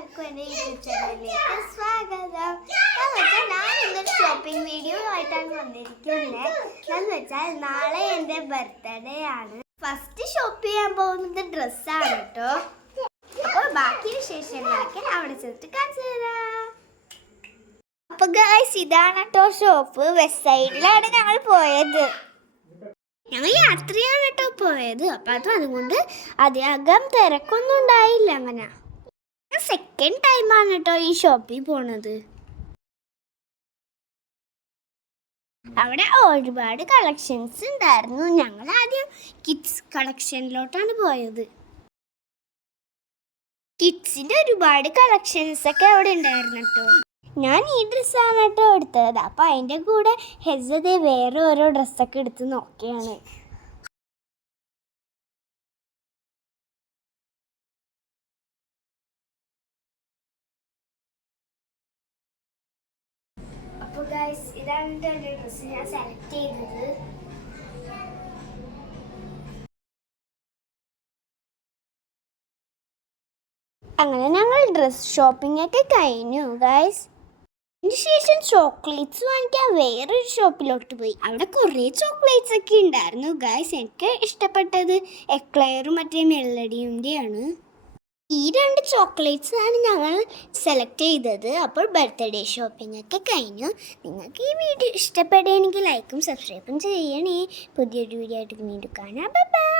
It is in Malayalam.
എല്ലാവർക്കും എൻ്റെ യൂട്യൂബ് ചാനലിലേക്ക് സ്വാഗതം. ഞാൻ ഇന്നൊരു ഷോപ്പിംഗ് വീഡിയോ ആയിട്ടാണ് വന്നിരിക്കുന്നത്. എന്ന് വെച്ചാൽ നാളെ എൻ്റെ ബർത്ത്ഡേ ആണ്. ഫസ്റ്റ് ഷോപ്പ് ചെയ്യാൻ പോകുന്നത് ഡ്രസ്സാണ് കേട്ടോ. അപ്പോൾ ബാക്കി വിശേഷങ്ങളൊക്കെ അവിടെ ചെന്നിട്ട് കാണിച്ചു തരാം. അപ്പൊ ഗൈസ്, ഇതാണ് കേട്ടോ ഷോപ്പ്. വെസ്റ്റ് സൈഡിലാണ് ഞങ്ങൾ പോയത്. ഞങ്ങൾ യാത്രയാണ് കേട്ടോ പോയത്. അപ്പം അതുകൊണ്ട് അധികം തിരക്കൊന്നും ഉണ്ടായില്ല. അങ്ങനെ സെക്കൻഡ് ടൈമാണ് കേട്ടോ ഈ ഷോപ്പിൽ പോണത്. അവിടെ ഒരുപാട് കളക്ഷൻസ് ഉണ്ടായിരുന്നു. ഞങ്ങൾ ആദ്യം കിഡ്സ് കളക്ഷനിലോട്ടാണ് പോയത്. കിഡ്സിൻ്റെ ഒരുപാട് കളക്ഷൻസ് ഒക്കെ അവിടെ ഉണ്ടായിരുന്നു കേട്ടോ. ഞാൻ ഈ ഡ്രസ്സാണ് കേട്ടോ എടുത്തത്. അപ്പം അതിൻ്റെ കൂടെ ഹെസതെ വേറെ ഓരോ ഡ്രസ്സൊക്കെ എടുത്ത് നോക്കിയാണ്. അപ്പോൾ ഗൈസ്, ഇതാണ് എൻ്റെ ഡ്രസ്സ് ഞാൻ സെലക്ട് ചെയ്തത്. അങ്ങനെ ഞങ്ങൾ ഡ്രസ് ഷോപ്പിംഗ് ഒക്കെ കഴിഞ്ഞു ഗൈസ്. അതിന് ശേഷം ചോക്ലേറ്റ്സ് വാങ്ങിക്കാൻ വേറൊരു ഷോപ്പിലോട്ട് പോയി. അവിടെ കുറേ ചോക്ലേറ്റ്സ് ഒക്കെ ഉണ്ടായിരുന്നു ഗൈസ്. എനിക്ക് ഇഷ്ടപ്പെട്ടത് എക്ലെയറും മറ്റേ മെലഡിയുടെയാണ്. ഈ രണ്ട് ചോക്ലേറ്റ്സ് ആണ് ഞങ്ങൾ സെലക്ട് ചെയ്തത്. അപ്പോൾ ബർത്ത്ഡേ ഷോപ്പിംഗ് ഒക്കെ കഴിഞ്ഞു. നിങ്ങൾക്ക് ഈ വീഡിയോ ഇഷ്ടപ്പെടുകയാണെങ്കിൽ ലൈക്കും സബ്സ്ക്രൈബും ചെയ്യണേ. പുതിയൊരു വീഡിയോ ആയിട്ട് വീണ്ടും കാണാം. Bye bye.